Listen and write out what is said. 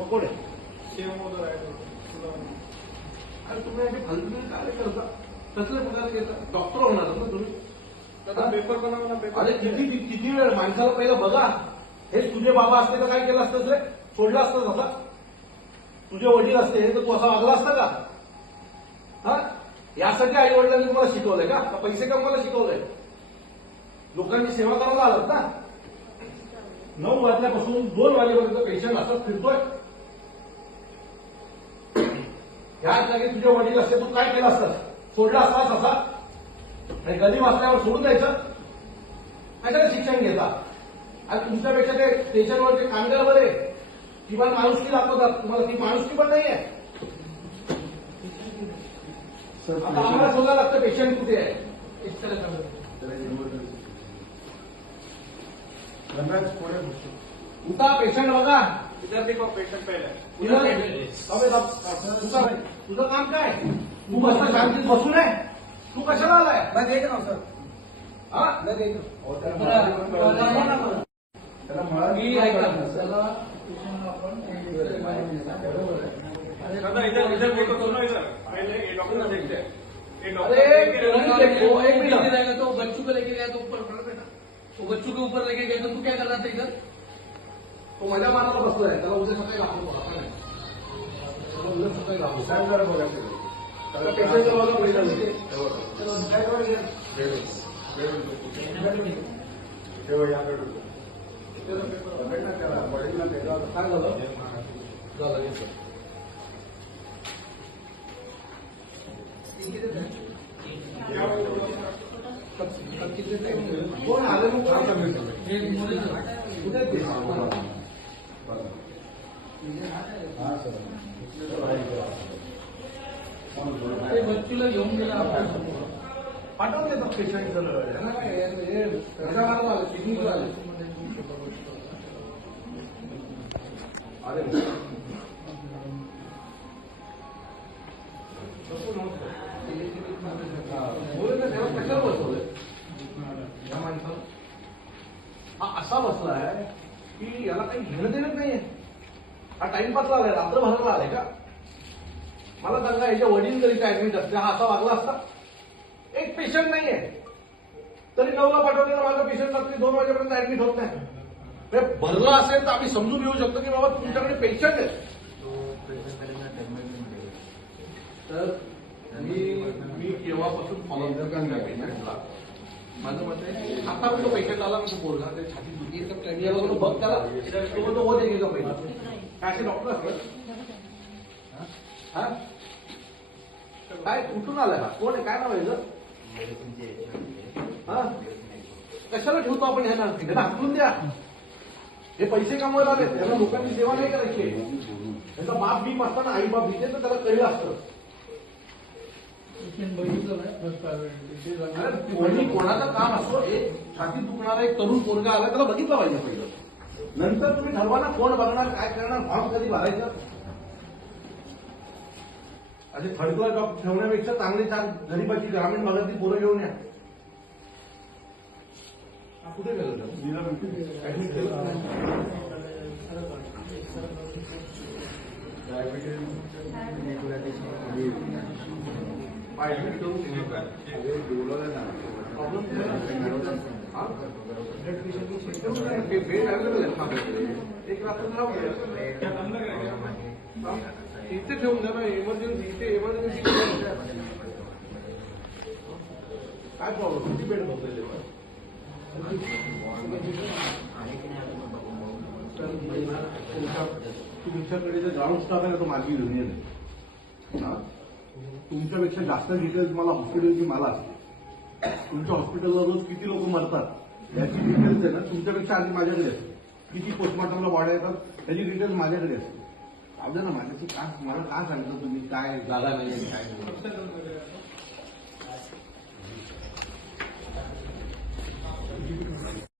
मग कोण आहे? अरे तुम्ही असे फालतू काय करता कसले पगार घेता डॉक्टर होणार ना तुम्ही आता पेपर बनवा ना पेपर अरे किती किती वेळ? माणसाला पहिलं बघा. हे तुझे बाबा असते तर काय केलं असतंस रे? सोडलं असतं तसा तुझे वडील असते तर तू असा वागला असता का? हा? यासाठी आई वडिलांनी तुम्हाला शिकवलंय का? का पैसे कमवायला शिकवलंय. लोकांची सेवा करायला आलात ना. नऊ वाजल्यापासून दोन वाजेपर्यंत पेशंट असं फिरतोय. या जागी तुझे वडील असते तू काय केलं असतं? सोडला असतास असा आणि गरीब असल्यावर सोडून द्यायचं? कशाला शिक्षण घेता? आणि तुमच्यापेक्षा ते स्टेशनवरचे कामगार बरे. किंवा माणुसकी दाखवतात. तुम्हाला ती माणुसकी पण नाहीये. आता आम्हाला शोधायला लागतं पेशंट कुठे आहे? उठा पेशंट बघा विद्यार्थी को पेशंट पहिले। तुझं तुझं तुझं काम काय तू बसता शांतीत बसून आहे तू कशाला आलाय नाही द्यायचं ना सर। हा? नाही द्यायचं मी ऐका त्याला ट्युशनला आपण दादा इधर इधर देखो सुनो इधर। पहले ये डॉक्टर देखते हैं। ये अरे, डॉक्टर एक मिनट। तो बच्चों को लेके गया तो ऊपर पड़ बेटा तो बच्चों के ऊपर लेके गया तो तू क्या कर रहा था इधर? तो माझ्या मानाला बसलाय. त्याला उद्या सकाळी दाखवतो आता नाही. त्याला उद्या सकाळी त्याला पेशंटच्या बाजूला पुढे जाऊ दे. त्याला काय करायचं? काय झालं? झालं. कोण आले मग? काय सांगितलं? कुठे बच्चूला घेऊन गेला पाठवून देतात पेशंट यांना काय आले किडनीवर आले अरे कशाला बसवलंय? या माणसाला. हा असा बसलाय की याला काही घेणं देणं नाहीये. हा टाइमपासला आलाय रात्रभराला आलाय का? मला सांगा याच्या वडील जरी काय ऍडमिट असते हा असा वागला असता एक पेशंट नाहीये. तरी नऊला पाठवलेला माझा पेशंट रात्री दोन वाजेपर्यंत ऍडमिट होत नाही. हे भरलं असेल तर आम्ही समजून घेऊ शकतो की बाबा तुमच्याकडे पेशंट आहे. तर मी मी केव्हापासून फॉलो करतो पेशंटला माझं मत आहे आता तो पेशंट आला तो बोलला ते छाती दुखी तर त्यांनी याला बोललो, बघ त्याला. तो बोलतो हो देगे का पहिला काय असे डॉक्टर असतात हा? काय कुठून आलाय हा? कोण आहे? काय नाव आहे याचं? हा? कशाला ठेवतो आपण ह्यांना ह्यांना हाकलून द्या. हे पैसे कमवायला आले त्यांना लोकांची सेवा नाही करायची. त्यांचा बाप बीप असताना आई बाप दिसे तर त्याला कळलं असतं ट्युशन बघितलं नाही फर्स्ट प्रायव्हेट अरे कोणी कोणाचं काम असो एक छाती दुखणारा एक तरुण पोरगा आला त्याला बघितलं पाहिजे पहिलं. नंतर तुम्ही ठरवा ना कोण बघणार काय करणार फॉर्म कधी भरायचं? असे थर्ड क्लास जॉब ठेवण्यापेक्षा चांगली चार गरीबाची ग्रामीण भागातली पोरं घेऊन या. कुठे गेलं त्याला? Admit केलं? पाय admit करून प्रॉब्लेम हा? Blood pressure ची check करून घ्या. बे- बेड available आहे आपल्याकडे. एक रात्र राहू द्या. हा? इथे ठेवून द्या ना इमर्जन्सी इथे इमर्जन्सी काय प्रॉब्लेम किती बेड बसलेले तुमच्याकडे जे ग्राउंड स्टाफ आहे ना तो माझी युनियन आहे हा? तुमच्यापेक्षा जास्त डिटेल्स मला हॉस्पिटलची मला असते तुमच्या हॉस्पिटलला रोज किती लोक मरतात याची डिटेल्स आहे ना. तुमच्यापेक्षा आधी माझ्याकडे असते किती पोस्टमॉर्टमला बॉड्या येतात त्याची डिटेल्स माझ्याकडे असते राहू ना माझ्याशी का मला का सांगता तुम्ही? काय जागा नाही काय